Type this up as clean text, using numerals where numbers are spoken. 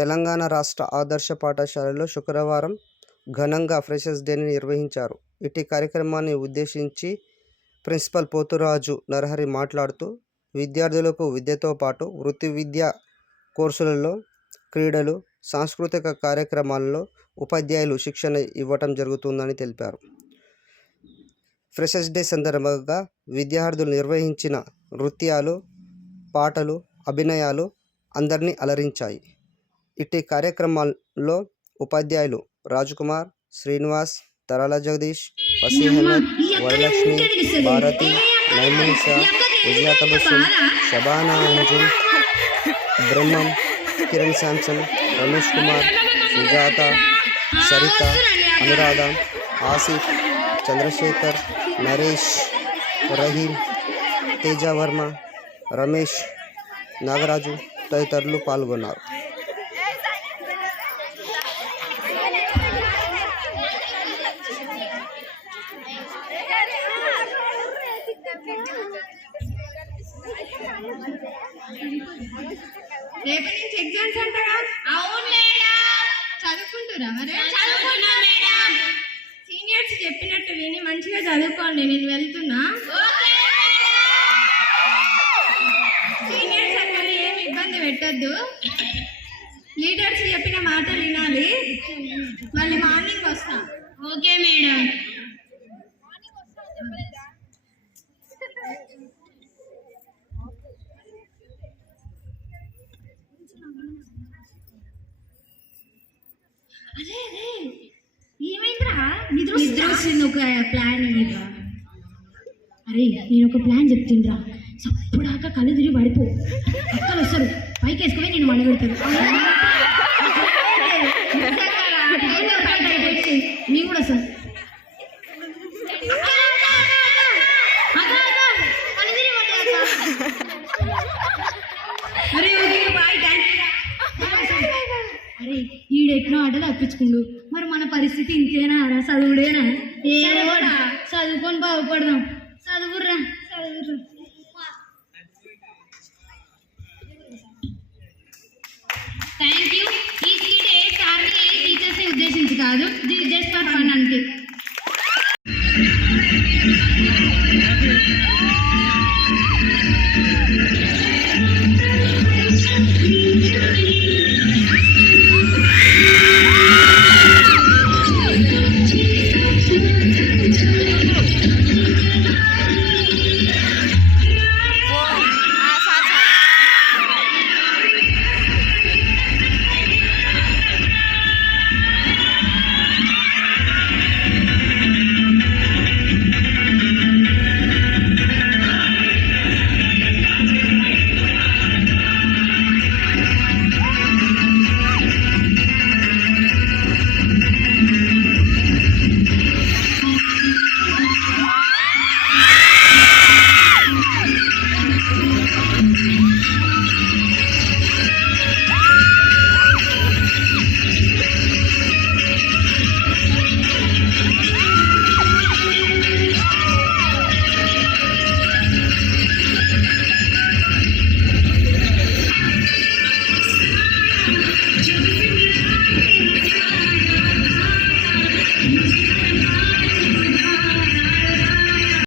తెలంగాణ రాష్ట్ర ఆదర్శ పాఠశాలలో శుక్రవారం ఘనంగా ఫ్రెషర్స్ డేని నిర్వహించారు. ఇటీ కార్యక్రమాన్ని ఉద్దేశించి ప్రిన్సిపల్ పోతురాజు నరహరి మాట్లాడుతూ, విద్యార్థులకు విద్యతో పాటు వృత్తి విద్యా కోర్సులలో, క్రీడలు, సాంస్కృతిక కార్యక్రమాలలో ఉపాధ్యాయులు శిక్షణ ఇవ్వటం జరుగుతుందని తెలిపారు. ఫ్రెషర్స్ డే సందర్భంగా విద్యార్థులు నిర్వహించిన నృత్యాలు, పాటలు, అభినయాలు అందరినీ అలరించాయి. ఇటీ కార్యక్రమాల్లో ఉపాధ్యాయులు రాజకుమార్, శ్రీనివాస్, తరాల జగదీష్, పసి అహ్మద్, వరలక్ష్మి, భారతి, నైమునిషా, విజయ తబస్సుమ్, షబానా అంజుమ్, బ్రహ్మం, కిరణ్ శాంసన్, రమేష్ కుమార్, సుజాత, సరిత, అనురాధ, ఆసిఫ్, చంద్రశేఖర్, నరేష్, రహీం, తేజ వర్మ, రమేష్, నాగరాజు తదితరులు పాల్గొన్నారు. రేపటి నుంచి ఎగ్జామ్స్ అంటారా? అవును మేడం. చదువుకుంటురా? మరి చదువుకున్నా మేడం. సీనియర్స్ చెప్పినట్టు విని మంచిగా చదువుకోండి. నేను వెళ్తున్నా. సీనియర్స్ అక్కడి ఏమి ఇబ్బంది పెట్టద్దు. లీడర్స్ చెప్పిన మాటలు వినాలి. మళ్ళీ మార్నింగ్ వస్తా. Okay madam. అరే అరే ఏమైందిరా? నిద్ర వస్తుంది. ఒక ప్లాన్ ఇవ్వరా? అరే నేను ఒక ప్లాన్ చెప్తుండ్రా. సప్పుడాక కళ్ళు తిరిగి పడిపో. అక్కలు వస్తారు, పైకి వేసుకొని నేను మండ పెడతాను. మీ కూడా సార్ అరే బాయ్ థ్యాంక్ యూ. అరే ఈడెట్నో ఆటలు అప్పించుకుండు. మరి మన పరిస్థితి ఇంకేనా రా? చదువుడేనా? ఏమోరా, చదువుకొని బాగుపడదాం. చదువుర్రా చదువుర్రా. Thank you. ఈ స్పీడ్ సార్ని టీచర్స్ని ఉద్దేశించి కాదు, జస్ట్ ఫర్ ఫన్ అంతే.